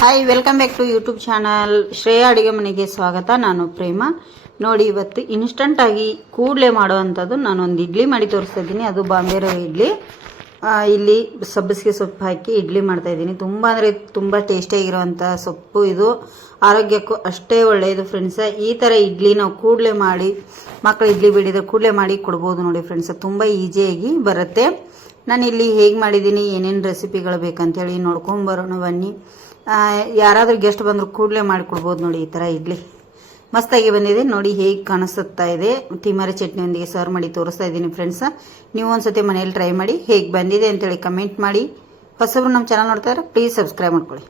Hi, welcome back to YouTube channel Shreya ಅಡುಗೆ ಮನೆಗೆ ಸ್ವಾಗತ. ನಾನು ಪ್ರೇಮ. ನೋಡಿ, ಇವತ್ತು ಇನ್ಸ್ಟಂಟಾಗಿ ಕೂಡಲೇ ಮಾಡುವಂಥದ್ದು ನಾನೊಂದು ಇಡ್ಲಿ ಮಾಡಿ ತೋರಿಸ್ತಾ ಇದ್ದೀನಿ. ಅದು ಬಾಂಬೆ ರವೆ ಇಡ್ಲಿ. ಇಲ್ಲಿ ಸಬ್ಬಸಿಗೆ ಸೊಪ್ಪು ಹಾಕಿ ಇಡ್ಲಿ ಮಾಡ್ತಾ ಇದ್ದೀನಿ. ತುಂಬ ಅಂದರೆ ತುಂಬ ಟೇಸ್ಟಿಯಾಗಿರುವಂಥ ಸೊಪ್ಪು ಇದು. ಆರೋಗ್ಯಕ್ಕೂ ಅಷ್ಟೇ ಒಳ್ಳೆಯದು ಫ್ರೆಂಡ್ಸ. ಈ ಥರ ಇಡ್ಲಿ ನಾವು ಕೂಡಲೇ ಮಾಡಿ, ಮಕ್ಕಳು ಇಡ್ಲಿ ಬಿಡಿದ್ರೆ ಕೂಡಲೇ ಮಾಡಿ ಕೊಡ್ಬೋದು ನೋಡಿ ಫ್ರೆಂಡ್ಸ. ತುಂಬ ಈಸಿಯಾಗಿ ಬರುತ್ತೆ. ನಾನು ಇಲ್ಲಿ ಹೇಗೆ ಮಾಡಿದ್ದೀನಿ, ಏನೇನು ರೆಸಿಪಿಗಳು ಬೇಕಂತೇಳಿ ನೋಡ್ಕೊಂಬರೋಣ ಬನ್ನಿ. ಯಾರಾದರೂ ಗೆಸ್ಟ್ ಬಂದರೂ ಕೂಡಲೇ ಮಾಡಿಕೊಡ್ಬೋದು ನೋಡಿ. ಈ ಥರ ಇಡ್ಲಿ ಮಸ್ತಾಗಿ ಬಂದಿದೆ ನೋಡಿ, ಹೇಗೆ ಕಾಣಿಸ್ತಾ ಇದೆ. ತಿಮರೆ ಚಟ್ನಿಯೊಂದಿಗೆ ಸರ್ವ್ ಮಾಡಿ ತೋರಿಸ್ತಾ ಇದ್ದೀನಿ ಫ್ರೆಂಡ್ಸ. ನೀವು ಒಂದ್ಸತಿ ಮನೇಲಿ ಟ್ರೈ ಮಾಡಿ ಹೇಗೆ ಬಂದಿದೆ ಅಂತೇಳಿ ಕಮೆಂಟ್ ಮಾಡಿ. ಹೊಸಬ್ರು ನಮ್ಮ ಚಾನಲ್ ನೋಡ್ತಾ ಇದ್ದಾರೆ, ಪ್ಲೀಸ್ ಸಬ್ಸ್ಕ್ರೈಬ್ ಮಾಡ್ಕೊಳ್ಳಿ.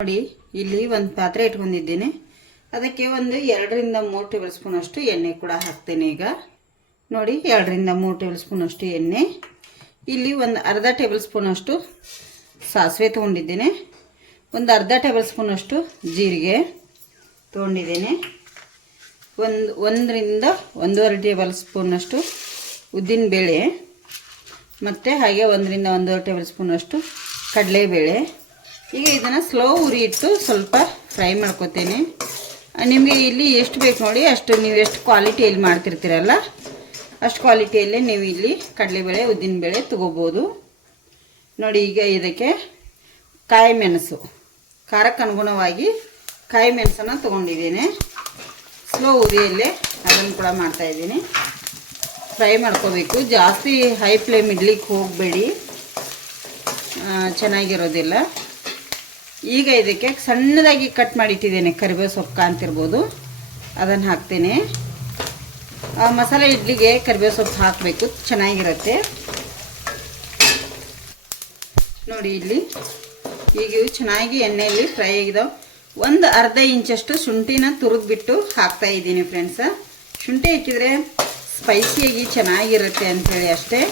ನೋಡಿ, ಇಲ್ಲಿ ಒಂದು ಪಾತ್ರೆ ಇಟ್ಕೊಂಡಿದ್ದೀನಿ. ಅದಕ್ಕೆ ಒಂದು 2-3 ಟೇಬಲ್ ಸ್ಪೂನ್ ಅಷ್ಟು ಎಣ್ಣೆ ಕೂಡ ಹಾಕ್ತೇನೆ. ಈಗ ನೋಡಿ, 2-3 ಟೇಬಲ್ ಸ್ಪೂನ್ ಅಷ್ಟು ಎಣ್ಣೆ. ಇಲ್ಲಿ ಒಂದು ಅರ್ಧ ಟೇಬಲ್ ಸ್ಪೂನ್ ಅಷ್ಟು ಸಾಸಿವೆ ತೊಗೊಂಡಿದ್ದೇನೆ. ಒಂದು ಅರ್ಧ ಟೇಬಲ್ ಸ್ಪೂನ್ ಅಷ್ಟು ಜೀರಿಗೆ ತೊಗೊಂಡಿದ್ದೇನೆ. 1-1.5 ಟೇಬಲ್ ಸ್ಪೂನ್ ಅಷ್ಟು ಉದ್ದಿನಬೇಳೆ, ಮತ್ತು ಹಾಗೆ 1-1.5 ಟೇಬಲ್ ಸ್ಪೂನ್ ಅಷ್ಟು ಕಡಲೆಬೇಳೆ. ಈಗ ಇದನ್ನು ಸ್ಲೋ ಉರಿ ಇಟ್ಟು ಸ್ವಲ್ಪ ಫ್ರೈ ಮಾಡ್ಕೊತೇನೆ. ನಿಮಗೆ ಇಲ್ಲಿ ಎಷ್ಟು ಬೇಕು ನೋಡಿ, ಅಷ್ಟು ನೀವು ಎಷ್ಟು ಕ್ವಾಲಿಟಿಯಲ್ಲಿ ಮಾಡ್ತಿರ್ತೀರಲ್ಲ ಅಷ್ಟು ಕ್ವಾಲಿಟಿಯಲ್ಲೇ ನೀವು ಇಲ್ಲಿ ಕಡಲೆಬೇಳೆ ಉದ್ದಿನಬೇಳೆ ತೊಗೋಬೋದು ನೋಡಿ. ಈಗ ಇದಕ್ಕೆ ಕಾಯಿ ಮೆಣಸು, ಖಾರಕ್ಕೆ ಅನುಗುಣವಾಗಿ ಕಾಯಿ ಮೆಣಸನ್ನು ತೊಗೊಂಡಿದ್ದೇನೆ. ಸ್ಲೋ ಉರಿಯಲ್ಲೇ ಅದನ್ನು ಕೂಡ ಮಾಡ್ತಾಯಿದ್ದೀನಿ. ಫ್ರೈ ಮಾಡ್ಕೋಬೇಕು, ಜಾಸ್ತಿ ಹೈ ಫ್ಲೇಮ್ ಇಡ್ಲಿಕ್ಕೆ ಹೋಗಬೇಡಿ, ಚೆನ್ನಾಗಿರೋದಿಲ್ಲ. ಈಗ ಇದಕ್ಕೆ ಸಣ್ಣದಾಗಿ ಕಟ್ ಮಾಡಿ ಇಟ್ಟಿದ್ದೇನೆ ಕರಿಬೇವು ಸೊಪ್ಪು ಕಾಣ್ತಿರ್ಬೋದು, ಅದನ್ನು ಹಾಕ್ತೇನೆ. ಮಸಾಲೆ ಇಡ್ಲಿಗೆ ಕರಿಬೇವು ಸೊಪ್ಪು ಹಾಕಬೇಕು, ಚೆನ್ನಾಗಿರುತ್ತೆ ನೋಡಿ. ಇಲ್ಲಿ ಈಗ ಇವು ಚೆನ್ನಾಗಿ ಎಣ್ಣೆಯಲ್ಲಿ ಫ್ರೈ ಆಗಿದಾವೆ. ಒಂದು ಅರ್ಧ ಇಂಚಷ್ಟು ಶುಂಠಿನ ತುರಿದ್ಬಿಟ್ಟು ಹಾಕ್ತಾ ಇದ್ದೀನಿ ಫ್ರೆಂಡ್ಸ. ಶುಂಠಿ ಹಾಕಿದರೆ ಸ್ಪೈಸಿಯಾಗಿ ಚೆನ್ನಾಗಿರುತ್ತೆ ಅಂಥೇಳಿ ಅಷ್ಟೇ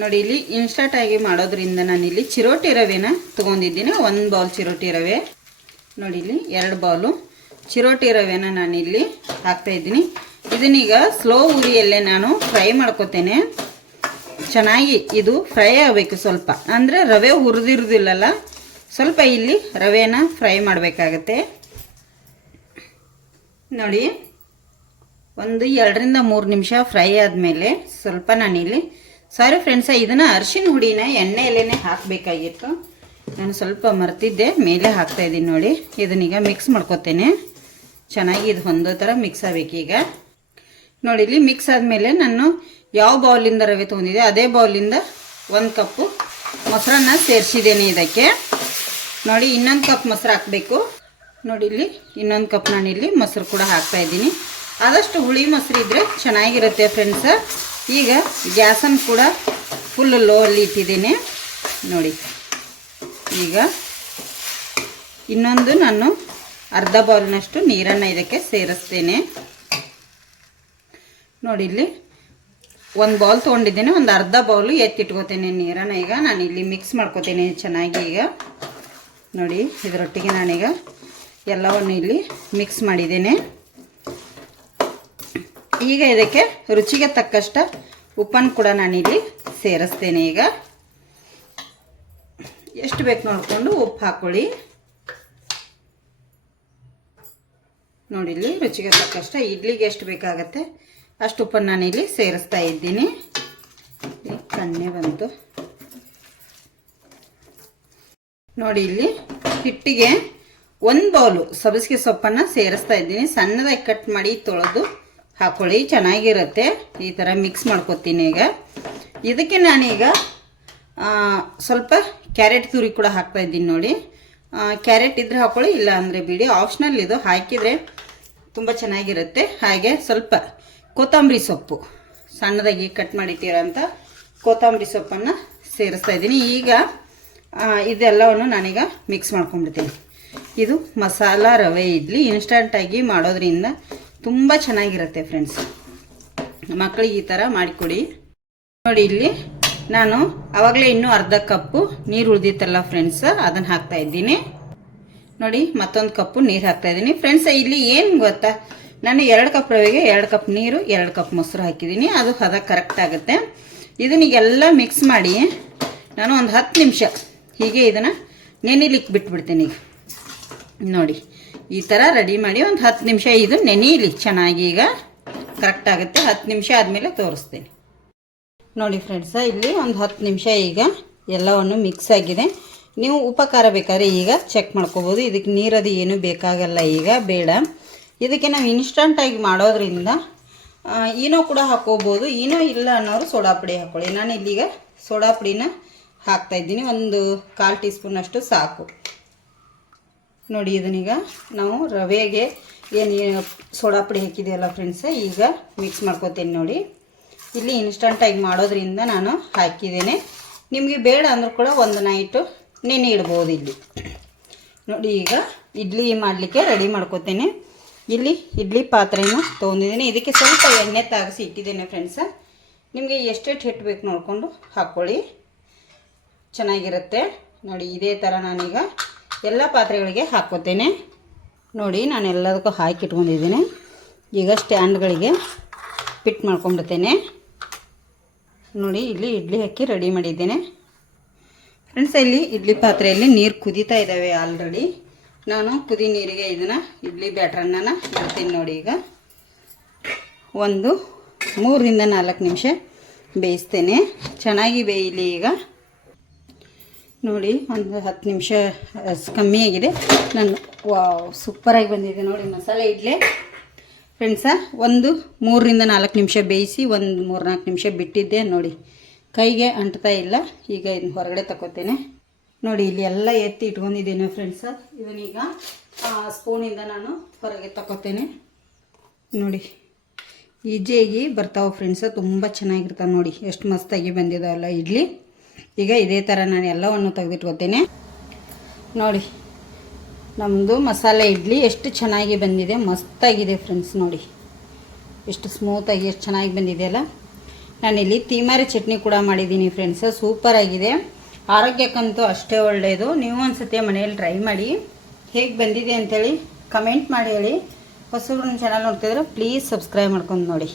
ನೋಡಿ. ಇಲ್ಲಿ ಇನ್ಸ್ಟಂಟಾಗಿ ಮಾಡೋದ್ರಿಂದ ನಾನಿಲ್ಲಿ ಚಿರೋಟಿ ರವೆನ ತೊಗೊಂಡಿದ್ದೀನಿ. 1 ಬೌಲ್ ಚಿರೋಟಿ ರವೆ ನೋಡಿ, ಇಲ್ಲಿ 2 ಬೌಲು ಚಿರೋಟಿ ರವೆನ ನಾನಿಲ್ಲಿ ಹಾಕ್ತಾಯಿದ್ದೀನಿ. ಇದನ್ನೀಗ ಸ್ಲೋ ಉರಿಯಲ್ಲೇ ನಾನು ಫ್ರೈ ಮಾಡ್ಕೊತೇನೆ. ಚೆನ್ನಾಗಿ ಇದು ಫ್ರೈ ಆಗಬೇಕು ಸ್ವಲ್ಪ, ಅಂದರೆ ರವೆ ಹುರಿದಿರೋದಿಲ್ಲಲ್ಲ, ಸ್ವಲ್ಪ ಇಲ್ಲಿ ರವೆನ ಫ್ರೈ ಮಾಡಬೇಕಾಗತ್ತೆ ನೋಡಿ. ಒಂದು 2-3 ನಿಮಿಷ ಫ್ರೈ ಆದಮೇಲೆ ಸ್ವಲ್ಪ ನಾನಿಲ್ಲಿ, ಸಾರಿ ಫ್ರೆಂಡ್ಸ, ಇದನ್ನು ಅರಿಶಿನ ಹುಡಿನ ಎಣ್ಣೆಯಲ್ಲೇ ಹಾಕಬೇಕಾಗಿತ್ತು. ನಾನು ಸ್ವಲ್ಪ ಮರ್ತಿದ್ದೆ, ಮೇಲೆ ಹಾಕ್ತಾಯಿದ್ದೀನಿ ನೋಡಿ. ಇದನ್ನೀಗ ಮಿಕ್ಸ್ ಮಾಡ್ಕೊತೇನೆ. ಚೆನ್ನಾಗಿ ಇದು ಹೊಂದೋ ಥರ ಮಿಕ್ಸ್ ಆಗಬೇಕೀಗ ನೋಡಿ. ಇಲ್ಲಿ ಮಿಕ್ಸ್ ಆದಮೇಲೆ ನಾನು ಯಾವ ಬೌಲಿಂದ ರವೆ ತೊಗೊಂಡಿದ್ದೆ ಅದೇ ಬೌಲಿಂದ 1 ಕಪ್ಪು ಮೊಸರನ್ನ ಸೇರಿಸಿದ್ದೇನೆ ಇದಕ್ಕೆ ನೋಡಿ. ಇನ್ನೊಂದು ಕಪ್ ಮೊಸರು ಹಾಕಬೇಕು ನೋಡಿ. ಇಲ್ಲಿ ಇನ್ನೊಂದು ಕಪ್ ನಾನಿಲ್ಲಿ ಮೊಸರು ಕೂಡ ಹಾಕ್ತಾಯಿದ್ದೀನಿ. ಆದಷ್ಟು ಹುಳಿ ಮೊಸರು ಇದ್ದರೆ ಚೆನ್ನಾಗಿರುತ್ತೆ ಫ್ರೆಂಡ್ಸ. ಈಗ ಗ್ಯಾಸನ್ನು ಕೂಡ ಫುಲ್ ಲೋ ಅಲ್ಲಿ ಇಟ್ಟಿದ್ದೀನಿ ನೋಡಿ. ಈಗ ಇನ್ನೊಂದು ನಾನು ಅರ್ಧ ಬೌಲ್ನಷ್ಟು ನೀರನ್ನು ಇದಕ್ಕೆ ಸೇರಿಸ್ತೇನೆ ನೋಡಿ. ಇಲ್ಲಿ 1 ಬೌಲ್ ತೊಗೊಂಡಿದ್ದೇನೆ, ಒಂದು ಅರ್ಧ ಬೌಲು ಎತ್ತಿಟ್ಕೋತೇನೆ ನೀರನ್ನು. ಈಗ ನಾನು ಇಲ್ಲಿ ಮಿಕ್ಸ್ ಮಾಡ್ಕೋತೇನೆ ಚೆನ್ನಾಗಿ. ಈಗ ನೋಡಿ, ಇದರೊಟ್ಟಿಗೆ ನಾನೀಗ ಎಲ್ಲವನ್ನು ಇಲ್ಲಿ ಮಿಕ್ಸ್ ಮಾಡಿದ್ದೇನೆ. ಈಗ ಇದಕ್ಕೆ ರುಚಿಗೆ ತಕ್ಕಷ್ಟ ಉಪ್ಪನ್ನು ಕೂಡ ನಾನಿಲ್ಲಿ ಸೇರಿಸ್ತೇನೆ. ಈಗ ಎಷ್ಟು ಬೇಕು ನೋಡಿಕೊಂಡು ಉಪ್ಪು ಹಾಕ್ಕೊಳ್ಳಿ ನೋಡಿ. ಇಲ್ಲಿ ರುಚಿಗೆ ತಕ್ಕಷ್ಟ ಇಡ್ಲಿಗೆ ಎಷ್ಟು ಬೇಕಾಗತ್ತೆ ಅಷ್ಟು ಉಪ್ಪನ್ನು ನಾನಿಲ್ಲಿ ಸೇರಿಸ್ತಾ ಇದ್ದೀನಿ. ಕಣ್ಣೆ ಬಂತು ನೋಡಿ. ಇಲ್ಲಿ ಹಿಟ್ಟಿಗೆ 1 ಬೌಲು ಸಬ್ಬಸಿಗೆ ಸೊಪ್ಪನ್ನು ಸೇರಿಸ್ತಾ ಇದ್ದೀನಿ. ಸಣ್ಣದಾಗಿ ಕಟ್ ಮಾಡಿ ತೊಳೆದು ಹಾಕ್ಕೊಳ್ಳಿ, ಚೆನ್ನಾಗಿರುತ್ತೆ. ಈ ಥರ ಮಿಕ್ಸ್ ಮಾಡ್ಕೊತೀನಿ. ಈಗ ಇದಕ್ಕೆ ನಾನೀಗ ಸ್ವಲ್ಪ ಕ್ಯಾರೆಟ್ ತುರಿ ಕೂಡ ಹಾಕ್ತಾಯಿದ್ದೀನಿ ನೋಡಿ. ಕ್ಯಾರೆಟ್ ಇದ್ದರೆ ಹಾಕ್ಕೊಳ್ಳಿ, ಇಲ್ಲ ಅಂದರೆ ಬಿಡಿ, ಆಪ್ಷನಲ್ ಇದು. ಹಾಕಿದರೆ ತುಂಬ ಚೆನ್ನಾಗಿರುತ್ತೆ. ಹಾಗೆ ಸ್ವಲ್ಪ ಕೊತ್ತಂಬರಿ ಸೊಪ್ಪು, ಸಣ್ಣದಾಗಿ ಕಟ್ ಮಾಡಿಟ್ಟಿರೋಂಥ ಕೊತ್ತಂಬರಿ ಸೊಪ್ಪನ್ನು ಸೇರಿಸ್ತಾ ಇದ್ದೀನಿ. ಈಗ ಇದೆಲ್ಲವನ್ನು ನಾನೀಗ ಮಿಕ್ಸ್ ಮಾಡ್ಕೊಂಡ್ಬಿಡ್ತೀನಿ. ಇದು ಮಸಾಲ ರವೆ ಇಡ್ಲಿ ಇನ್ಸ್ಟಂಟಾಗಿ ಮಾಡೋದ್ರಿಂದ ತುಂಬ ಚೆನ್ನಾಗಿರುತ್ತೆ ಫ್ರೆಂಡ್ಸ್. ಮಕ್ಕಳಿಗೆ ಈ ಥರ ಮಾಡಿಕೊಡಿ ನೋಡಿ. ಇಲ್ಲಿ ನಾನು ಆವಾಗಲೇ ಇನ್ನೂ ಅರ್ಧ ಕಪ್ಪು ನೀರು ಉಳಿದಿತ್ತಲ್ಲ ಫ್ರೆಂಡ್ಸ್, ಅದನ್ನು ಹಾಕ್ತಾ ಇದ್ದೀನಿ. ನೋಡಿ ಮತ್ತೊಂದು ಕಪ್ಪು ನೀರು ಹಾಕ್ತಾ ಇದ್ದೀನಿ ಫ್ರೆಂಡ್ಸ್. ಇಲ್ಲಿ ಏನು ಗೊತ್ತಾ, ನಾನು 2 ಕಪ್ ರವೆಗೆ 2 ಕಪ್ ನೀರು 2 ಕಪ್ ಮೊಸರು ಹಾಕಿದ್ದೀನಿ. ಅದು ಹದ ಕರೆಕ್ಟ್ ಆಗುತ್ತೆ. ಇದನ್ನೆಲ್ಲ ಮಿಕ್ಸ್ ಮಾಡಿ ನಾನು ಒಂದು 10 ನಿಮಿಷ ಹೀಗೆ ಇದನ್ನು ನೆನಿಲಿಕ್ಕೆ ಬಿಟ್ಬಿಡ್ತೀನಿ. ಈಗ ನೋಡಿ ಈ ಥರ ರೆಡಿ ಮಾಡಿ ಒಂದು 10 ನಿಮಿಷ ಇದು ನೆನೀಲಿ ಚೆನ್ನಾಗಿ. ಈಗ ಕರೆಕ್ಟ್ ಆಗುತ್ತೆ. 10 ನಿಮಿಷ ಆದಮೇಲೆ ತೋರಿಸ್ತೀನಿ. ನೋಡಿ ಫ್ರೆಂಡ್ಸ, ಇಲ್ಲಿ ಒಂದು 10 ನಿಮಿಷ ಈಗ ಎಲ್ಲವನ್ನು ಮಿಕ್ಸ್ ಆಗಿದೆ. ನೀವು ಉಪ್ಪು ಖಾರ ಬೇಕಾದ್ರೆ ಈಗ ಚೆಕ್ ಮಾಡ್ಕೋಬೋದು. ಇದಕ್ಕೆ ನೀರದು ಏನೂ ಬೇಕಾಗಲ್ಲ, ಈಗ ಬೇಡ. ಇದಕ್ಕೆ ನಾವು ಇನ್ಸ್ಟಂಟಾಗಿ ಮಾಡೋದ್ರಿಂದ ಈನೋ ಕೂಡ ಹಾಕೋಬೋದು. ಈನೋ ಇಲ್ಲ ಅನ್ನೋರು ಸೋಡಾ ಪುಡಿ ಹಾಕ್ಕೊಳ್ಳಿ. ನಾನು ಇಲ್ಲಿಗ ಸೋಡಾ ಪುಡಿನ ಹಾಕ್ತಾಯಿದ್ದೀನಿ. ಒಂದು 1/4 ಟೀ ಸ್ಪೂನಷ್ಟು ಸಾಕು. ನೋಡಿ ಇದನ್ನೀಗ ನಾವು ರವೆಗೆ ಏನು ಸೋಡಾ ಪುಡಿ ಹಾಕಿದೆಯಲ್ಲ ಫ್ರೆಂಡ್ಸ, ಈಗ ಮಿಕ್ಸ್ ಮಾಡ್ಕೋತೀನಿ. ನೋಡಿ ಇಲ್ಲಿ ಇನ್ಸ್ಟಂಟಾಗಿ ಮಾಡೋದ್ರಿಂದ ನಾನು ಹಾಕಿದ್ದೇನೆ. ನಿಮಗೆ ಬೇಡ ಅಂದರೂ ಕೂಡ ಒಂದು ನೈಟು ನೆನೆ ಇಡ್ಬೋದು. ಇಲ್ಲಿ ನೋಡಿ ಈಗ ಇಡ್ಲಿ ಮಾಡಲಿಕ್ಕೆ ರೆಡಿ ಮಾಡ್ಕೋತೇನೆ. ಇಲ್ಲಿ ಇಡ್ಲಿ ಪಾತ್ರೆನೂ ತೊಗೊಂಡಿದ್ದೀನಿ. ಇದಕ್ಕೆ ಸ್ವಲ್ಪ ಎಣ್ಣೆ ತಾಗಿಸಿ ಇಟ್ಟಿದ್ದೇನೆ ಫ್ರೆಂಡ್ಸ. ನಿಮಗೆ ಎಷ್ಟೆಷ್ಟು ಹಿಟ್ಟು ಬೇಕು ನೋಡಿಕೊಂಡು ಹಾಕ್ಕೊಳ್ಳಿ, ಚೆನ್ನಾಗಿರುತ್ತೆ. ನೋಡಿ ಇದೇ ಥರ ನಾನೀಗ ಎಲ್ಲ ಪಾತ್ರೆಗಳಿಗೆ ಹಾಕ್ಕೋತೇನೆ. ನೋಡಿ ನಾನು ಎಲ್ಲದಕ್ಕೂ ಹಾಕಿ ಇಟ್ಕೊಂಡಿದ್ದೀನಿ. ಈಗ ಸ್ಟ್ಯಾಂಡ್ಗಳಿಗೆ ಫಿಟ್ ಮಾಡ್ಕೊಂಡ್ಬಿಡ್ತೇನೆ. ನೋಡಿ ಇಲ್ಲಿ ಇಡ್ಲಿ ಹಾಕಿ ರೆಡಿ ಮಾಡಿದ್ದೇನೆ ಫ್ರೆಂಡ್ಸ್. ಇಲ್ಲಿ ಇಡ್ಲಿ ಪಾತ್ರೆಯಲ್ಲಿ ನೀರು ಕುದೀತಾ ಇದ್ದಾವೆ ಆಲ್ರೆಡಿ. ನಾನು ಕುದಿ ನೀರಿಗೆ ಇದನ್ನು ಇಡ್ಲಿ ಬ್ಯಾಟ್ರನ್ನ ಇಡ್ತೀನಿ. ನೋಡಿ ಈಗ ಒಂದು 3 ರಿಂದ 4 ನಿಮಿಷ ಬೇಯಿಸ್ತೇನೆ. ಚೆನ್ನಾಗಿ ಬೇಯಲಿ. ಈಗ ನೋಡಿ ಒಂದು 10 ನಿಮಿಷ ಕಮ್ಮಿ ಆಗಿದೆ. ನಾನು ವಾವ್ ಸೂಪರಾಗಿ ಬಂದಿದೆ ನೋಡಿ ಮಸಾಲೆ ಇಡ್ಲಿ ಫ್ರೆಂಡ್ಸ. ಒಂದು 3 ರಿಂದ 4 ನಿಮಿಷ ಬೇಯಿಸಿ ಒಂದು 3-4 ನಿಮಿಷ ಬಿಟ್ಟಿದ್ದೆ. ನೋಡಿ ಕೈಗೆ ಅಂಟ್ತಾ ಇಲ್ಲ. ಈಗ ಇದನ್ನ ಹೊರಗಡೆ ತಗೋತೇನೆ. ನೋಡಿ ಇಲ್ಲಿ ಎಲ್ಲ ಎತ್ತಿ ಇಟ್ಕೊಂಡಿದ್ದೇನೆ ಫ್ರೆಂಡ್ಸ. ಇದನ್ನೀಗ ಸ್ಪೂನಿಂದ ನಾನು ಹೊರಗೆ ತಗೋತೇನೆ. ನೋಡಿ ಈಜಿಯಾಗಿ ಬರ್ತಾವೆ ಫ್ರೆಂಡ್ಸ, ತುಂಬ ಚೆನ್ನಾಗಿರ್ತಾವೆ. ನೋಡಿ ಎಷ್ಟು ಮಸ್ತಾಗಿ ಬಂದಿದ್ದಾವಲ್ಲ ಇಡ್ಲಿ. ಈಗ ಇದೇ ಥರ ನಾನು ಎಲ್ಲವನ್ನು ತೆಗೆದಿಟ್ಕೋತೇನೆ. ನೋಡಿ ನಮ್ಮದು ಮಸಾಲೆ ಇಡ್ಲಿ ಎಷ್ಟು ಚೆನ್ನಾಗಿ ಬಂದಿದೆ, ಮಸ್ತಾಗಿದೆ ಫ್ರೆಂಡ್ಸ್. ನೋಡಿ ಎಷ್ಟು ಸ್ಮೂತಾಗಿ ಎಷ್ಟು ಚೆನ್ನಾಗಿ ಬಂದಿದೆಯಲ್ಲ. ನಾನಿಲ್ಲಿ ತೀಮಾರಿ ಚಟ್ನಿ ಕೂಡ ಮಾಡಿದ್ದೀನಿ ಫ್ರೆಂಡ್ಸ, ಸೂಪರಾಗಿದೆ. ಆರೋಗ್ಯಕ್ಕಂತೂ ಅಷ್ಟೇ ಒಳ್ಳೆಯದು. ನೀವು ಒಂದು ಸತಿ ಮನೆಯಲ್ಲಿ ಟ್ರೈ ಮಾಡಿ, ಹೇಗೆ ಬಂದಿದೆ ಅಂಥೇಳಿ ಕಮೆಂಟ್ ಮಾಡಿ ಹೇಳಿ. ಹೊಸಬ್ರು ನಮ್ಮ ಚಾನಲ್ ನೋಡ್ತಿದ್ರೆ ಪ್ಲೀಸ್ ಸಬ್ಸ್ಕ್ರೈಬ್ ಮಾಡ್ಕೊಂಡು ನೋಡಿ.